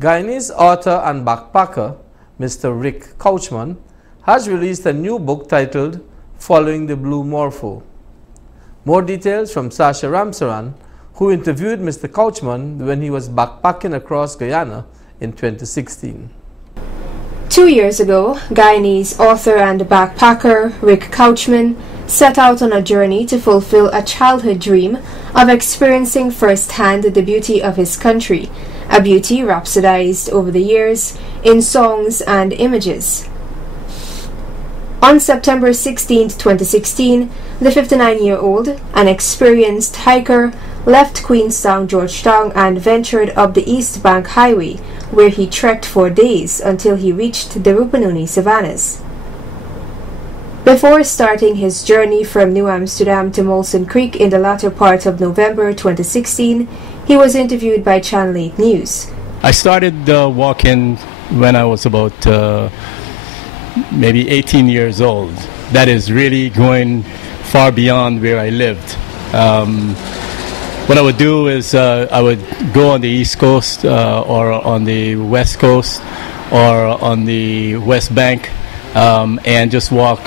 Guyanese author and backpacker Mr. Rick Couchman has released a new book titled Following the Blue Morpho. More details from Sasha Ramsaran, who interviewed Mr. Couchman when he was backpacking across Guyana in 2016. 2 years ago, Guyanese author and backpacker Rick Couchman set out on a journey to fulfill a childhood dream of experiencing firsthand the beauty of his country, a beauty rhapsodized over the years in songs and images. On September 16, 2016, the 59-year-old, an experienced hiker, left Queenstown, Georgetown and ventured up the East Bank Highway, where he trekked for days until he reached the Rupununi savannas. Before starting his journey from New Amsterdam to Molson Creek in the latter part of November 2016, he was interviewed by Channel 8 News. I started walking when I was about maybe 18 years old. That is really going far beyond where I lived. What I would do is I would go on the East Coast or on the West Coast or on the West Bank and just walk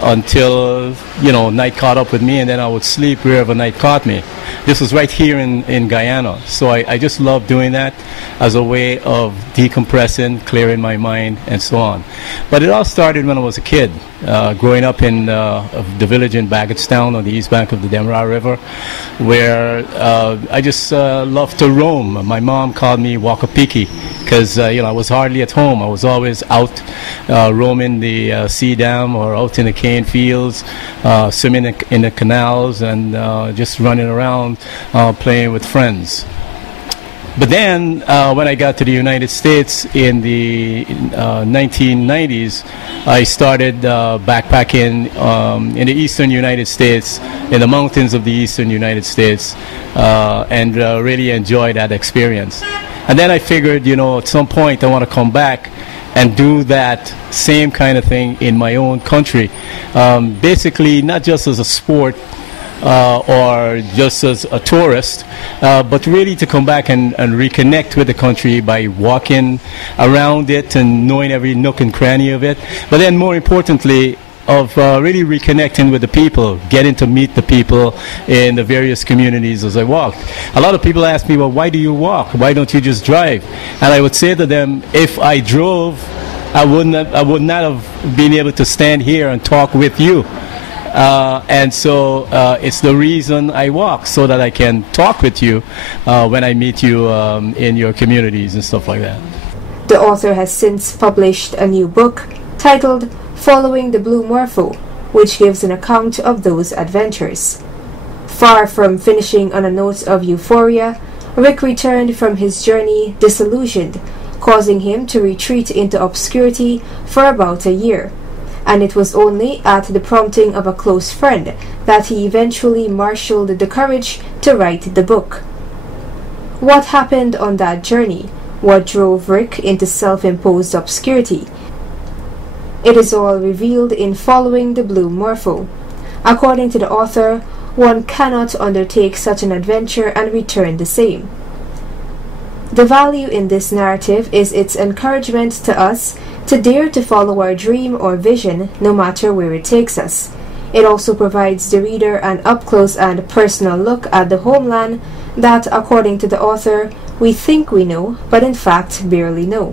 until, night caught up with me, and then I would sleep wherever night caught me. This was right here in Guyana, so I just love doing that as a way of decompressing, clearing my mind, and so on. But it all started when I was a kid, growing up in the village in Baggettstown on the east bank of the Demerara River, where I just loved to roam. My mom called me Wakapiki because I was hardly at home. I was always out roaming the sea dam or out in the cane fields, swimming in the canals, and just running around playing with friends. But then when I got to the United States in the 1990s, I started backpacking in the eastern United States, in the mountains of the eastern United States, and really enjoyed that experience. And then I figured, at some point I want to come back and do that same kind of thing in my own country. Basically, not just as a sport or just as a tourist, but really to come back and reconnect with the country by walking around it and knowing every nook and cranny of it. But then more importantly, of really reconnecting with the people, getting to meet the people in the various communities as I walked. A lot of people ask me, well, why do you walk? Why don't you just drive? And I would say to them, if I drove, I would not have been able to stand here and talk with you. And so it's the reason I walk, so that I can talk with you when I meet you in your communities and stuff like that. The author has since published a new book titled Following the Blue Morpho, which gives an account of those adventures. Far from finishing on a note of euphoria, Rick returned from his journey disillusioned, causing him to retreat into obscurity for about a year. And it was only at the prompting of a close friend that he eventually marshaled the courage to write the book. What happened on that journey? What drove Rick into self-imposed obscurity? It is all revealed in Following the Blue Morpho. According to the author, one cannot undertake such an adventure and return the same. The value in this narrative is its encouragement to us to dare to follow our dream or vision, no matter where it takes us. It also provides the reader an up-close and personal look at the homeland that, according to the author, we think we know, but in fact barely know.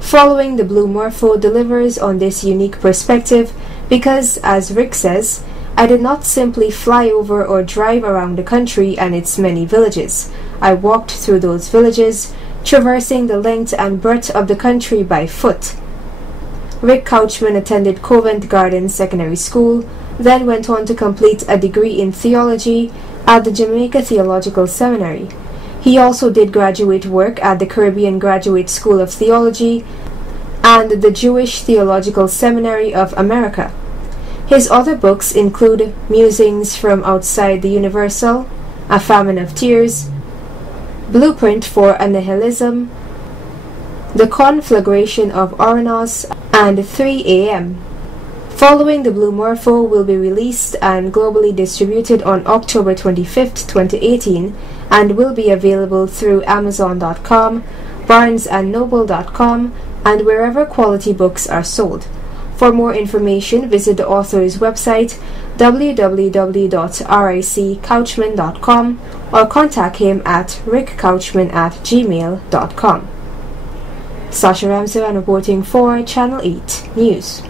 Following the Blue Morpho delivers on this unique perspective because, as Rick says, I did not simply fly over or drive around the country and its many villages. I walked through those villages, traversing the length and breadth of the country by foot. Rick Couchman attended Covent Garden Secondary School, then went on to complete a degree in theology at the Jamaica Theological Seminary. He also did graduate work at the Caribbean Graduate School of Theology and the Jewish Theological Seminary of America. His other books include Musings from Outside the Universal, A Famine of Tears, Blueprint for a Nihilism, The Conflagration of Oranos, and 3 a.m. Following the Blue Morpho will be released and globally distributed on October 25, 2018, and will be available through Amazon.com, barnesandnoble.com, and wherever quality books are sold. For more information, visit the author's website www.riccouchman.com or contact him at rickcouchman@gmail.com. Sasha Ramsey reporting for Channel 8 News.